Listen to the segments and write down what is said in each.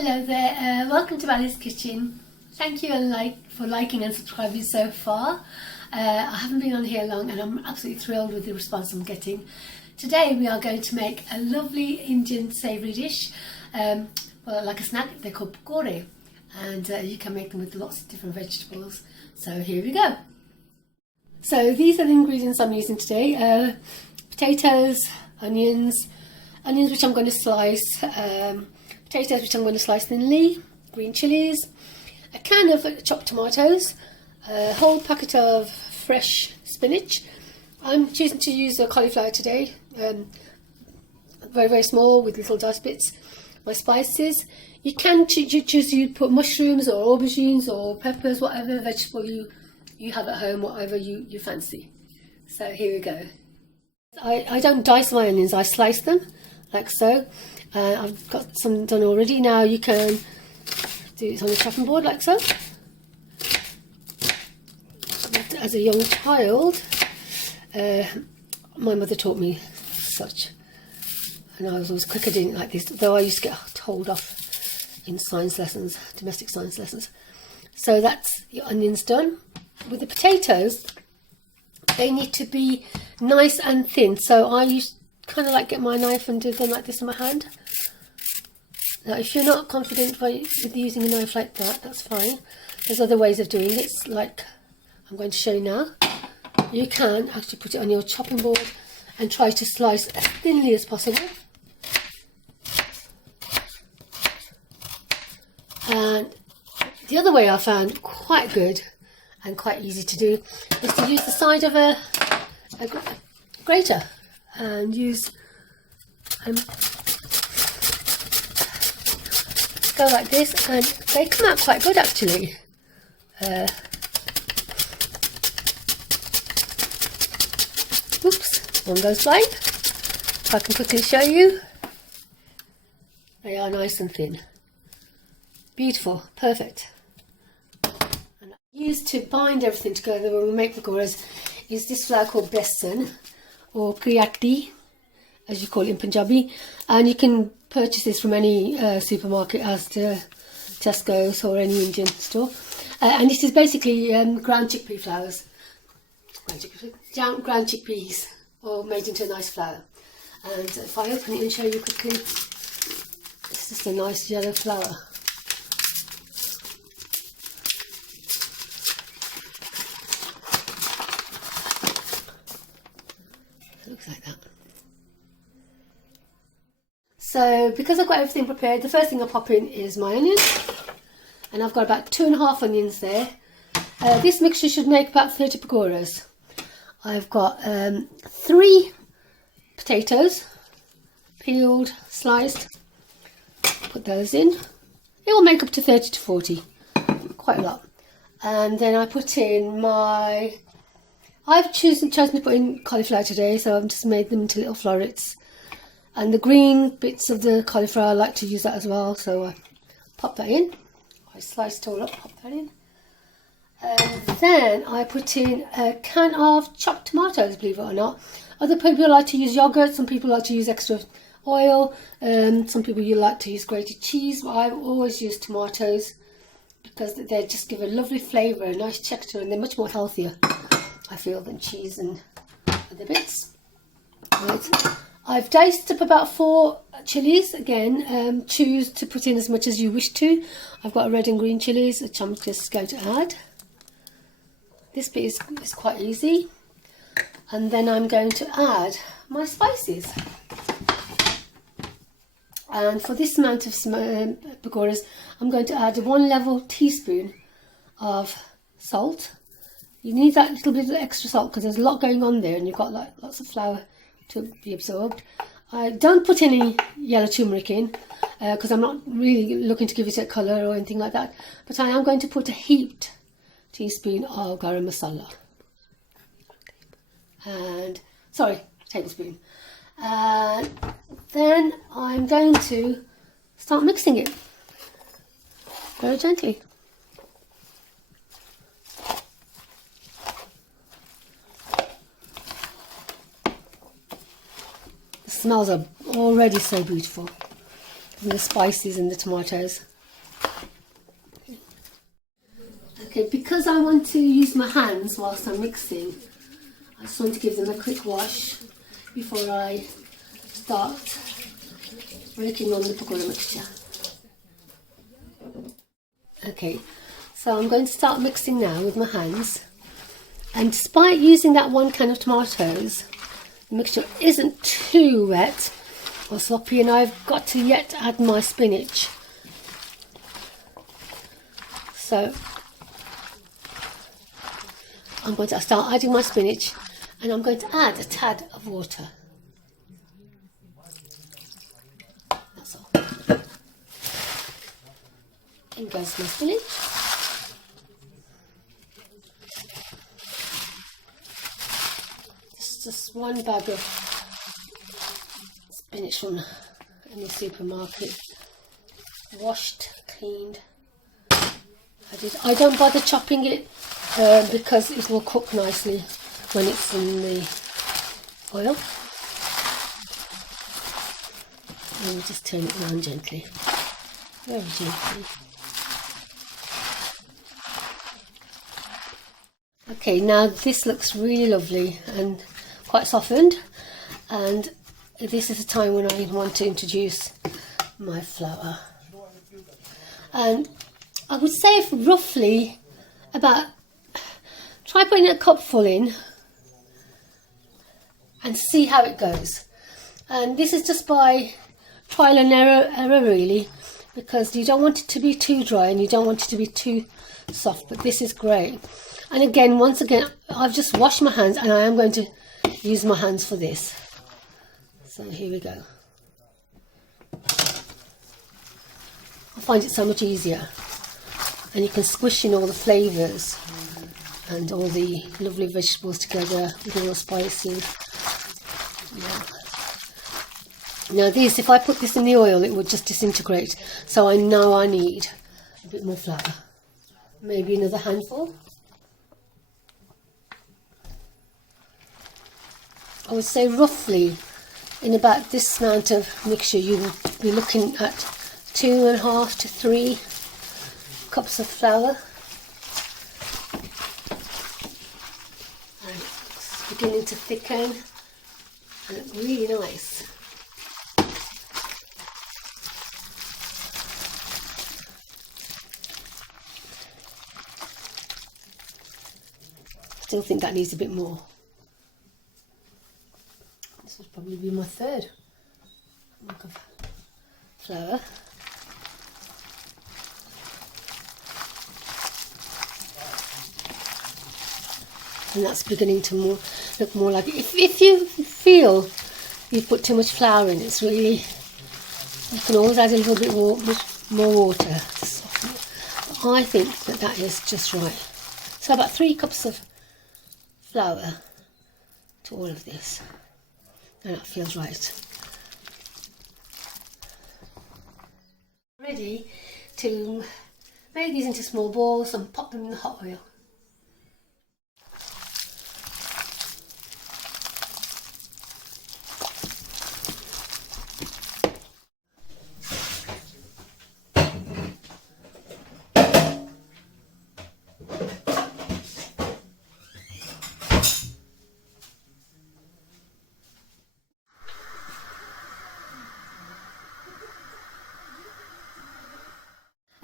Hello there, welcome to Bally's Kitchen. Thank you for liking and subscribing so far. I haven't been on here long and I'm absolutely thrilled with the response I'm getting. Today we are going to make a lovely Indian savoury dish, well, like a snack. They're called pakoras, and you can make them with lots of different vegetables. So here we go. So these are the ingredients I'm using today. Potatoes, onions which I'm going to slice, potatoes which I'm going to slice thinly, green chilies, a can of chopped tomatoes, a whole packet of fresh spinach. I'm choosing to use a cauliflower today, very small with little diced bits. My spices, you can choose to put mushrooms or aubergines or peppers, whatever vegetable you have at home, whatever you fancy. So here we go. I don't dice my onions, I slice them like so. I've got some done already. Now you can do it on a chopping board like so. As a young child, my mother taught me such, and I was always quicker doing it like this, though I used to get told off in science lessons, domestic science lessons. So that's your onions done. With the potatoes, they need to be nice and thin, so I used kind of like get my knife and do them like this in my hand. Now if you're not confident with using a knife like that, that's fine. There's other ways of doing it, like I'm going to show you now. You can actually put it on your chopping board and try to slice as thinly as possible. And the other way I found quite good and quite easy to do is to use the side of a grater and use go like this, and they come out quite good actually. Oops, one goes flying. If I can quickly show you, they are nice and thin. Beautiful, perfect. And I use to bind everything together when we make pakoras is this flour called besan, or priyati as you call it in Punjabi, and you can purchase this from any supermarket, as to Tesco's or any Indian store, and this is basically ground chickpea flours, ground chickpeas, or made into a nice flour. And if I open it and show you quickly, it's just a nice yellow flour. It looks like that. So because I've got everything prepared, the first thing I pop in is my onions, and I've got about 2½ onions there. This mixture should make about 30 pakoras. I've got 3 potatoes, peeled, sliced. Put those in. It will make up to 30 to 40, quite a lot. And then I put in I've chosen to put in cauliflower today, so I've just made them into little florets. And the green bits of the cauliflower, I like to use that as well, so I pop that in. I slice it all up, pop that in. And then I put in a can of chopped tomatoes, believe it or not. Other people like to use yogurt, some people like to use extra oil, some people like to use grated cheese, but I always use tomatoes because they just give a lovely flavour, a nice texture, and they're much more healthier, I feel, than cheese and other bits. Right. I've diced up about 4 chilies. Again, choose to put in as much as you wish to. I've got red and green chilies, which I'm just going to add. This bit is quite easy. And then I'm going to add my spices. And for this amount of pakoras, I'm going to add 1 level teaspoon of salt. You need that little bit of extra salt because there's a lot going on there, and you've got lots of flour to be absorbed. I don't put any yellow turmeric in because I'm not really looking to give it a colour or anything like that, but I am going to put a heaped teaspoon of garam masala, and tablespoon, and then I'm going to start mixing it very gently. The smells are already so beautiful, and the spices and the tomatoes. Okay, because I want to use my hands whilst I'm mixing, I just want to give them a quick wash before I start working on the pakora mixture. Okay, so I'm going to start mixing now with my hands, and despite using that 1 can of tomatoes, the mixture isn't too wet or sloppy, and I've got to yet add my spinach. So I'm going to start adding my spinach, and I'm going to add a tad of water. That's all. In goes my spinach. This is just 1 bag of spinach from in the supermarket, washed, cleaned. I don't bother chopping it because it will cook nicely when it's in the oil. And we just turn it around gently, very gently. Okay, now this looks really lovely and quite softened, and this is the time when I want to introduce my flour. And I would say roughly about, try putting a cupful in and see how it goes. And this is just by trial and error really, because you don't want it to be too dry and you don't want it to be too soft, but this is great. And again, once again, I've just washed my hands, and I am going to use my hands for this. So here we go. I find it so much easier, and you can squish in all the flavours and all the lovely vegetables together with all the spices. Yeah. Now this, if I put this in the oil, it would just disintegrate, so I know I need a bit more flour, maybe another handful. I would say roughly in about this amount of mixture you will be looking at 2.5 to 3 cups of flour. And it's beginning to thicken and look really nice. Still think that needs a bit more. This would probably be my 3rd mug of flour. And that's beginning to look more like it. If you feel you've put too much flour in, it's really, you can always add a little bit more water to soften it. But I think that is just right. So about 3 cups of flour to all of this, and that feels right. Ready to make these into small balls and pop them in the hot oil.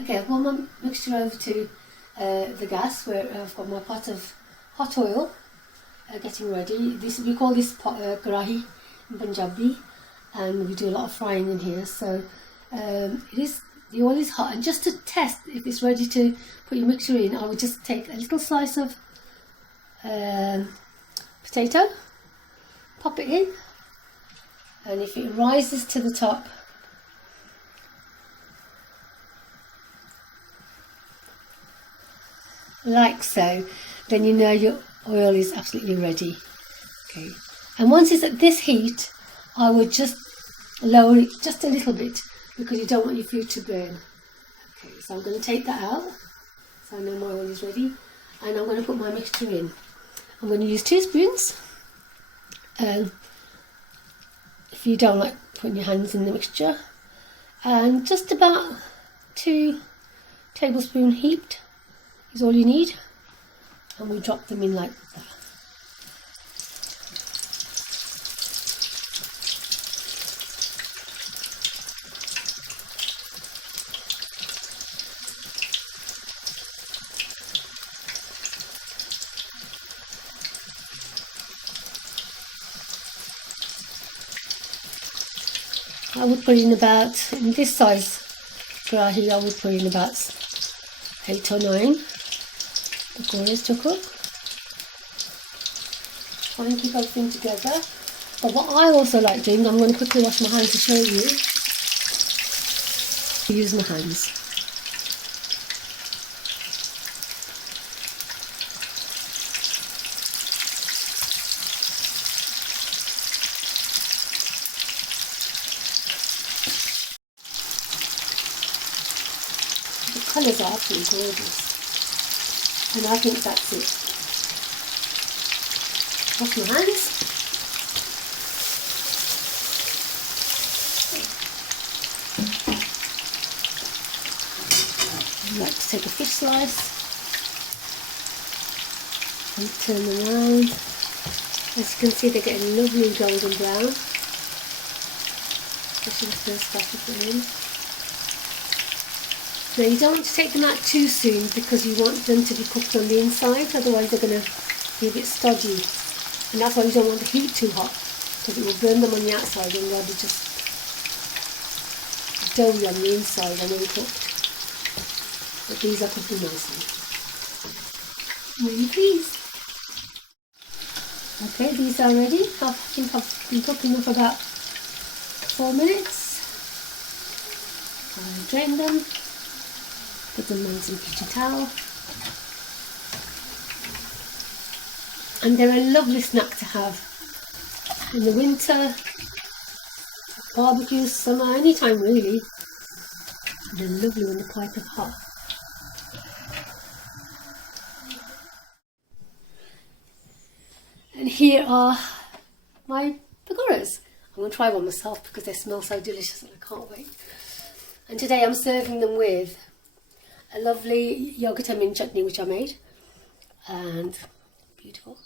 Okay, I've got my mixture over to the gas, where I've got my pot of hot oil getting ready. We call this pot karahi in Punjabi, and we do a lot of frying in here. So the oil is hot, and just to test if it's ready to put your mixture in, I would just take a little slice of potato, pop it in, and if it rises to the top, like so, then you know your oil is absolutely ready. Okay, and once it's at this heat, I would just lower it just a little bit, because you don't want your food to burn. Okay, so I'm going to take that out, so I know my oil is ready, and I'm going to put my mixture in. I'm going to use 2 spoons. If you don't like putting your hands in the mixture, and just about 2 tablespoons heaped is all you need, and we drop them in like that. I would put in about, in this size karahi, I would put in about 8 or 9 pakoras to cook. Try and keep everything together. But what I also like doing, I'm going to quickly wash my hands to show you. Use my hands. The colours are absolutely gorgeous, and I think that's it. Wash my hands. I like to take a fish slice and turn them around. As you can see, they're getting lovely golden brown, especially the first batch of them in. Now you don't want to take them out too soon because you want them to be cooked on the inside, otherwise they're going to be a bit stodgy. And that's why you don't want the heat too hot, because it will burn them on the outside and they'll be just doughy on the inside when they're cooked. But these are cooking nicely. Really pleased. Okay, these are ready. I think I've been cooking them for about 4 minutes. I'll drain them. Put them on some kitchen towel, and they're a lovely snack to have in the winter, barbecues, summer, anytime really. They're lovely when they're quite hot. And here are my pakoras. I'm going to try one myself because they smell so delicious and I can't wait. And today I'm serving them with a lovely yogurt and mint chutney which I made, and beautiful.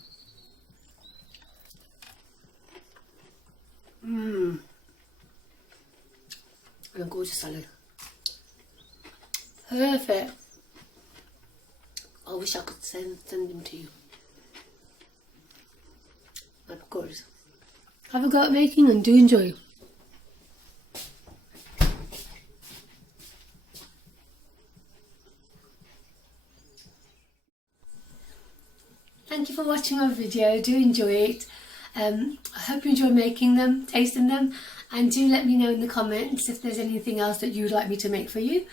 And a gorgeous salad. Perfect. I wish I could send them to you. My pakoras. Have a go at making and do enjoy. Thank you for watching my video. Do enjoy it. I hope you enjoy making them, tasting them, and do let me know in the comments if there's anything else that you'd like me to make for you.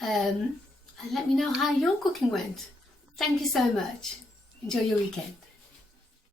And let me know how your cooking went. Thank you so much. Enjoy your weekend.